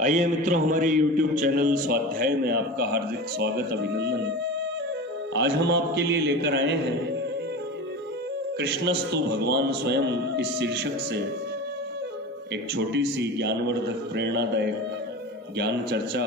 आइए मित्रों, हमारे YouTube चैनल स्वाध्याय में आपका हार्दिक स्वागत, अभिनंदन। आज हम आपके लिए लेकर आए हैं कृष्णस्तु भगवान स्वयं इस शीर्षक से एक छोटी सी ज्ञानवर्धक प्रेरणादायक ज्ञान चर्चा।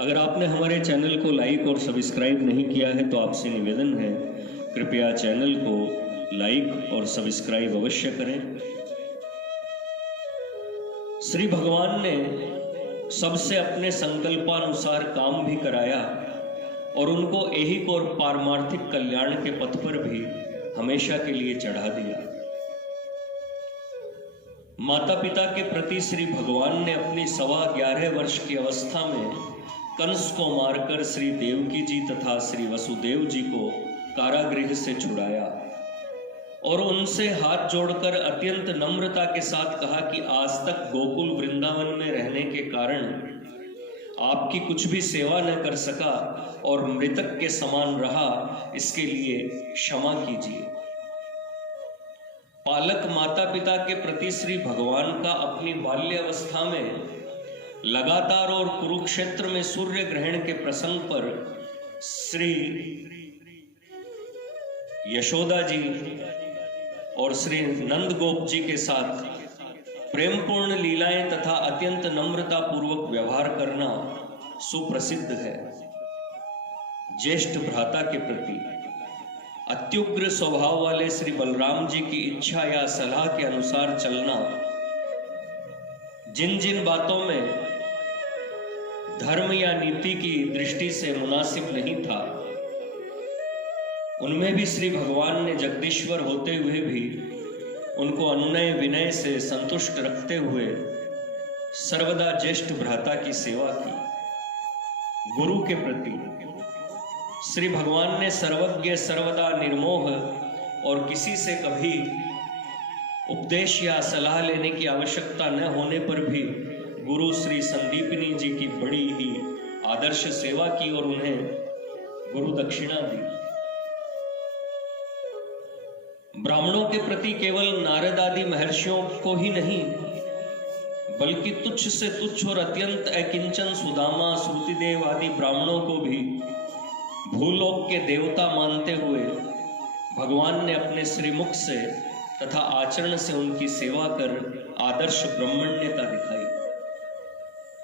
अगर आपने हमारे चैनल को लाइक और सब्सक्राइब नहीं किया है तो आपसे निवेदन है, कृपया चैनल को लाइक और सब्सक्राइब अवश्य करें। श्री भगवान ने सबसे अपने संकल्पानुसार काम भी कराया और उनको ऐहिक और पारमार्थिक कल्याण के पथ पर भी हमेशा के लिए चढ़ा दिया। माता पिता के प्रति श्री भगवान ने अपनी 11.25 वर्ष की अवस्था में कंस को मारकर श्री देवकी जी तथा श्री वसुदेव जी को कारागृह से छुड़ाया और उनसे हाथ जोड़कर अत्यंत नम्रता के साथ कहा कि आज तक गोकुल वृंदावन में रहने के कारण आपकी कुछ भी सेवा न कर सका और मृतक के समान रहा, इसके लिए क्षमा कीजिए। पालक माता पिता के प्रति श्री भगवान का अपनी बाल्यावस्था में लगातार और कुरुक्षेत्र में सूर्य ग्रहण के प्रसंग पर श्री यशोदा जी और श्री नंद गोप जी के साथ प्रेमपूर्ण लीलाएं तथा अत्यंत नम्रता पूर्वक व्यवहार करना सुप्रसिद्ध है। ज्येष्ठ भ्राता के प्रति अत्युग्र स्वभाव वाले श्री बलराम जी की इच्छा या सलाह के अनुसार चलना, जिन जिन बातों में धर्म या नीति की दृष्टि से मुनासिब नहीं था, उनमें भी श्री भगवान ने जगदीश्वर होते हुए भी उनको अनुनय विनय से संतुष्ट रखते हुए सर्वदा ज्येष्ठ भ्राता की सेवा की। गुरु के प्रति श्री भगवान ने सर्वज्ञ, सर्वदा निर्मोह और किसी से कभी उपदेश या सलाह लेने की आवश्यकता न होने पर भी गुरु श्री संदीपनी जी की बड़ी ही आदर्श सेवा की और उन्हें गुरु दक्षिणा दी। ब्राह्मणों के प्रति केवल नारद आदि महर्षियों को ही नहीं, बल्कि तुच्छ से तुच्छ और अत्यंत अकिंचन सुदामा, श्रुतिदेव आदि ब्राह्मणों को भी भूलोक के देवता मानते हुए भगवान ने अपने श्रीमुख से तथा आचरण से उनकी सेवा कर आदर्श ब्रह्मण्यता दिखाई।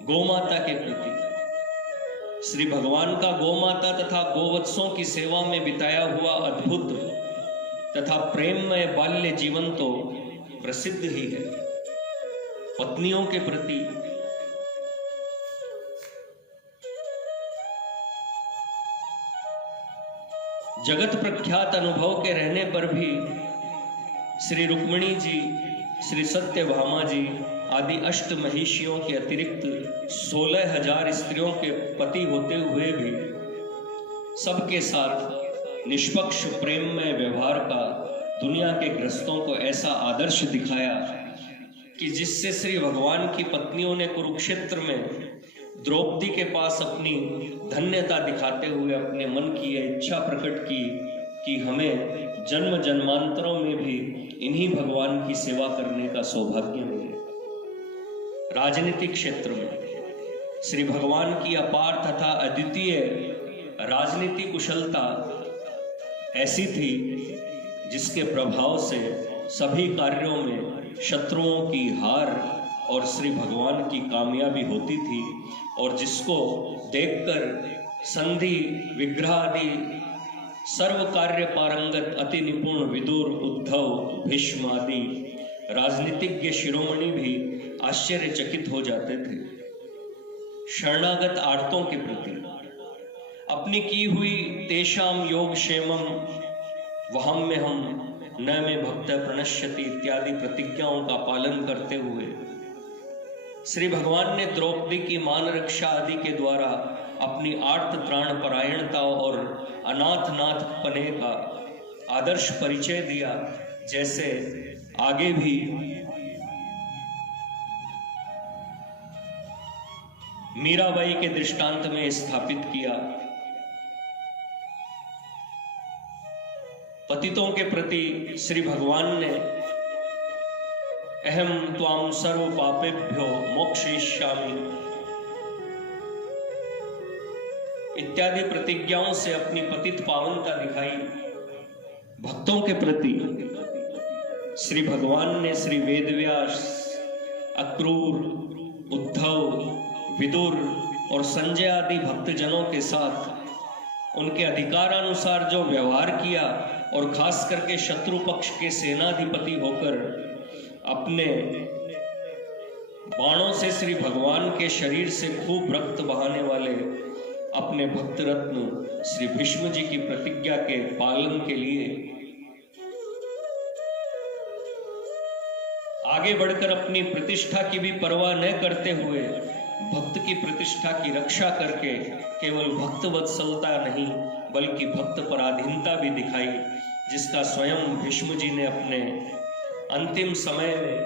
गोमाता के प्रति श्री भगवान का गोमाता तथा गोवत्सों की सेवा में बिताया हुआ अद्भुत तथा प्रेममय बाल्य जीवन तो प्रसिद्ध ही है। पत्नियों के प्रति जगत प्रख्यात अनुभव के रहने पर भी श्री रुक्मिणी जी, श्री सत्यभामा जी आदि अष्ट महिषियों के अतिरिक्त 16,000 स्त्रियों के पति होते हुए भी सबके साथ निष्पक्ष प्रेम में व्यवहार का दुनिया के ग्रस्तों को ऐसा आदर्श दिखाया कि जिससे श्री भगवान की पत्नियों ने कुरुक्षेत्र में द्रौपदी के पास अपनी धन्यता दिखाते हुए अपने मन की यह इच्छा प्रकट की कि हमें जन्म जन्मांतरों में भी इन्हीं भगवान की सेवा करने का सौभाग्य मिले। राजनीतिक क्षेत्र में श्री भगवान की अपार तथा अद्वितीय राजनीति कुशलता ऐसी थी जिसके प्रभाव से सभी कार्यों में शत्रुओं की हार और श्री भगवान की कामयाबी होती थी, और जिसको देखकर संधि, विग्रह आदि सर्व कार्य पारंगत अति निपुण विदुर, उद्धव, भीष्म आदि राजनीतिज्ञ शिरोमणि भी आश्चर्यचकित हो जाते थे। शरणागत आर्तों के प्रति अपनी की हुई तेषाम योग क्षेमम वहम में हम न में भक्त प्रणश्यति इत्यादि प्रतिज्ञाओं का पालन करते हुए श्री भगवान ने द्रौपदी की मान रक्षा आदि के द्वारा अपनी आर्त त्राण परायणता और अनाथ नाथ पने का आदर्श परिचय दिया, जैसे आगे भी मीराबाई के दृष्टांत में स्थापित किया। पतितों के प्रति श्री भगवान ने अहम त्वाम सर्व पापेभ्यो मोक्षयिष्यामि इत्यादि प्रतिज्ञाओं से अपनी पतित पावनता दिखाई। भक्तों के प्रति श्री भगवान ने श्री वेदव्यास, अक्रूर, उद्धव, विदुर और संजय आदि भक्तजनों के साथ उनके अधिकारानुसार जो व्यवहार किया और खास करके शत्रु पक्ष के सेनाधिपति होकर अपने बाणों से श्री भगवान के शरीर से खूब रक्त बहाने वाले अपने भक्त रत्न श्री भीष्म जी की प्रतिज्ञा के पालन के लिए आगे बढ़कर अपनी प्रतिष्ठा की भी परवाह न करते हुए भक्त की प्रतिष्ठा की रक्षा करके केवल भक्त वत्सलता नहीं बल्कि भक्त पराधीनता भी दिखाई, जिसका स्वयं भीष्म जी ने अपने अंतिम समय में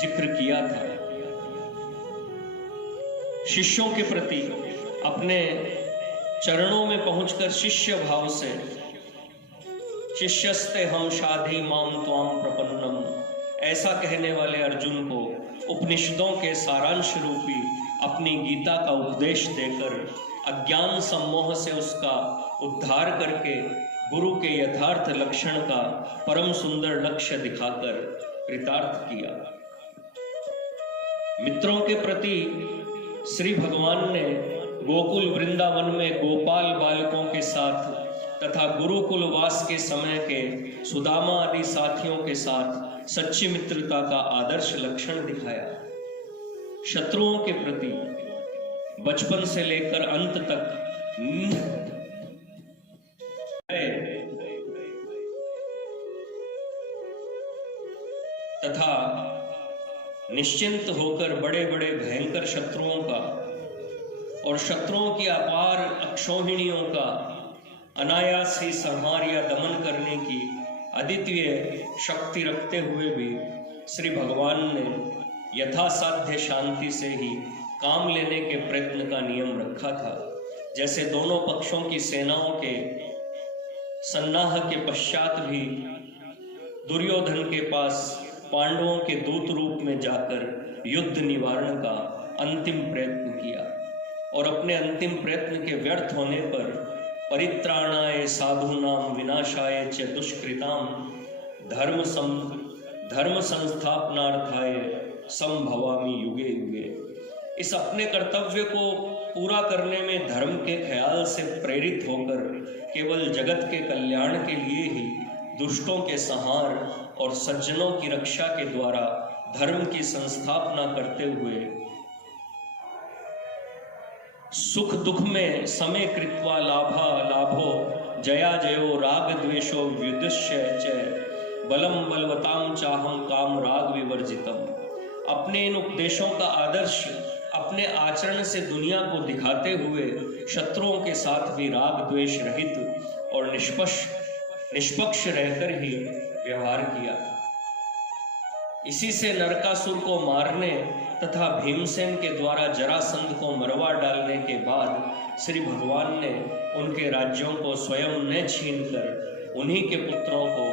जिक्र किया था। शिष्यों के प्रति अपने चरणों में पहुंचकर शिष्य भाव से शिष्यस्ते हम शाधि माम त्वाम प्रपन्नम ऐसा कहने वाले अर्जुन को उपनिषदों के सारांश रूपी अपनी गीता का उपदेश देकर अज्ञान सम्मोह से उसका उद्धार करके गुरु के यथार्थ लक्षण का परम सुंदर लक्ष्य दिखाकर कृतार्थ किया। मित्रों के प्रति श्री भगवान ने गोकुल वृंदावन में गोपाल बालकों के साथ तथा गुरुकुल वास के समय के सुदामा आदि साथियों के साथ सच्ची मित्रता का आदर्श लक्षण दिखाया। शत्रुओं के प्रति बचपन से लेकर अंत तक तथा निश्चिंत होकर बड़े बड़े भयंकर शत्रुओं का और शत्रुओं की अपार अक्षौहिणियों का अनायास ही संहार या दमन करने की अद्वितीय शक्ति रखते हुए भी श्री भगवान ने यथासाध्य शांति से ही काम लेने के प्रयत्न का नियम रखा था। जैसे दोनों पक्षों की सेनाओं के सन्नाह के पश्चात भी दुर्योधन के पास पांडवों के दूत रूप में जाकर युद्ध निवारण का अंतिम प्रयत्न किया और अपने अंतिम प्रयत्न के व्यर्थ होने पर परित्राणाय साधूनाम विनाशाय च दुष्कृताम धर्म संस्थापनार्थाय संभवामि युगे युगे। इस अपने कर्तव्य को पूरा करने में धर्म के ख्याल से प्रेरित होकर केवल जगत के कल्याण के लिए ही दुष्टों के संहार और सज्जनों की रक्षा के द्वारा धर्म की संस्थापना करते हुए सुख दुख में समय कृत्वा लाभो जया जयो राग द्वेषो व्युदश्य च बलम बलवताम चाहम काम राग विवर्जितम। अपने इन उपदेशों का आदर्श अपने आचरण से दुनिया को दिखाते हुए शत्रुओं के साथ भी राग द्वेष रहित और निष्पक्ष रहकर ही व्यवहार किया। इसी से नरकासुर को मारने तथा भीमसेन के द्वारा जरासंध को मरवा डालने के बाद श्री भगवान ने उनके राज्यों को स्वयं न छीनकर उन्हीं के पुत्रों को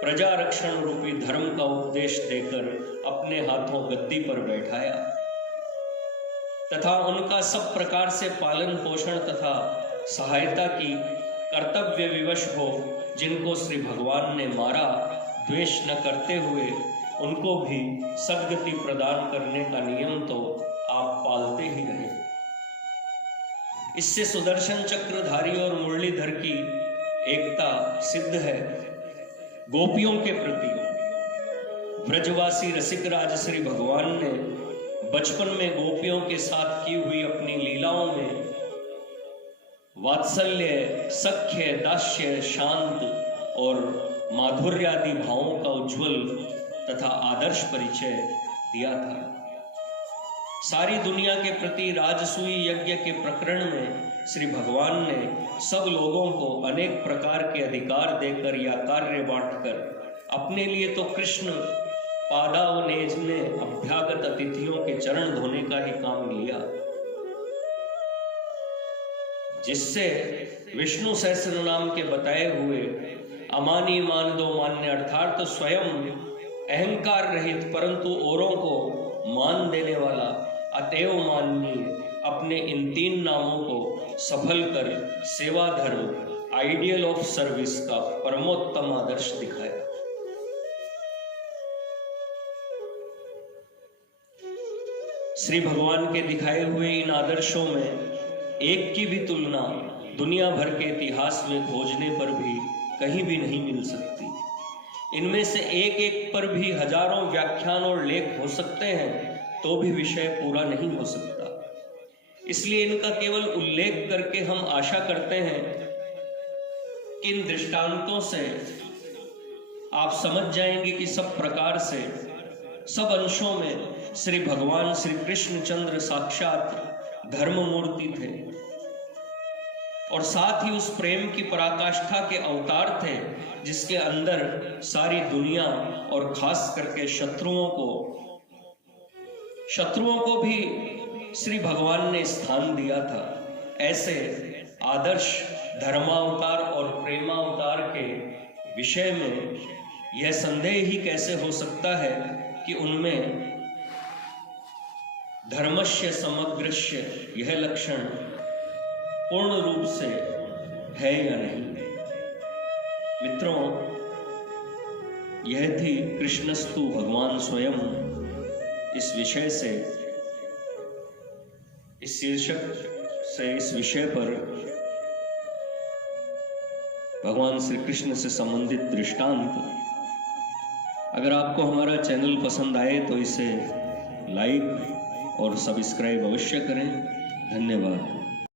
प्रजा रक्षण रूपी धर्म का उपदेश देकर अपने हाथों गद्दी पर बैठाया तथा उनका सब प्रकार से पालन पोषण तथा सहायता की कर्तव्य विवश हो। जिनको श्री भगवान ने मारा, द्वेष न करते हुए उनको भी सद्गति प्रदान करने का नियम तो आप पालते ही रहे। इससे सुदर्शन चक्रधारी और मुरलीधर की एकता सिद्ध है। गोपियों के प्रति ब्रजवासी रसिक राज श्री भगवान ने बचपन में गोपियों के साथ की हुई अपनी लीलाओं में वात्सल्य, सख्य, दास्य, शांत और माधुर्य आदि भावों का उज्जवल तथा आदर्श परिचय दिया था। सारी दुनिया के प्रति राजसूय यज्ञ के प्रकरण में श्री भगवान ने सब लोगों को अनेक प्रकार के अधिकार देकर या कार्य बांटकर अपने लिए तो कृष्ण पादावनेज ने अभ्यागत अतिथियों के चरण धोने का ही काम लिया, जिससे विष्णु सहस्त्र नाम के बताए हुए अमानी मान दो मान्य, अर्थात स्वयं अहंकार रहित परंतु औरों को मान देने वाला, अतएव माननीय, अपने इन 3 नामों को सफल कर सेवा धर्म, आइडियल ऑफ सर्विस का परमोत्तम आदर्श दिखाया। श्री भगवान के दिखाए हुए इन आदर्शों में एक की भी तुलना दुनिया भर के इतिहास में खोजने पर भी कहीं भी नहीं मिल सकती। इनमें से एक एक पर भी हजारों व्याख्यान और लेख हो सकते हैं, तो भी विषय पूरा नहीं हो सकता। इसलिए इनका केवल उल्लेख करके हम आशा करते हैं कि इन दृष्टांतों से आप समझ जाएंगे कि सब प्रकार से, सब अंशों में श्री भगवान श्री कृष्णचंद्र साक्षात धर्म मूर्ति थे और साथ ही उस प्रेम की पराकाष्ठा के अवतार थे जिसके अंदर सारी दुनिया और खास करके शत्रुओं को भी श्री भगवान ने स्थान दिया था। ऐसे आदर्श धर्मावतार और प्रेमावतार के विषय में यह संदेह ही कैसे हो सकता है कि उनमें धर्मस्य समग्रस्य यह लक्षण पूर्ण रूप से है या नहीं। मित्रों, यह थी कृष्णस्तु भगवान स्वयं इस विषय से, इस शीर्षक से, इस विषय पर भगवान श्री कृष्ण से संबंधित दृष्टांत। अगर आपको हमारा चैनल पसंद आए तो इसे लाइक और सब्सक्राइब अवश्य करें। धन्यवाद।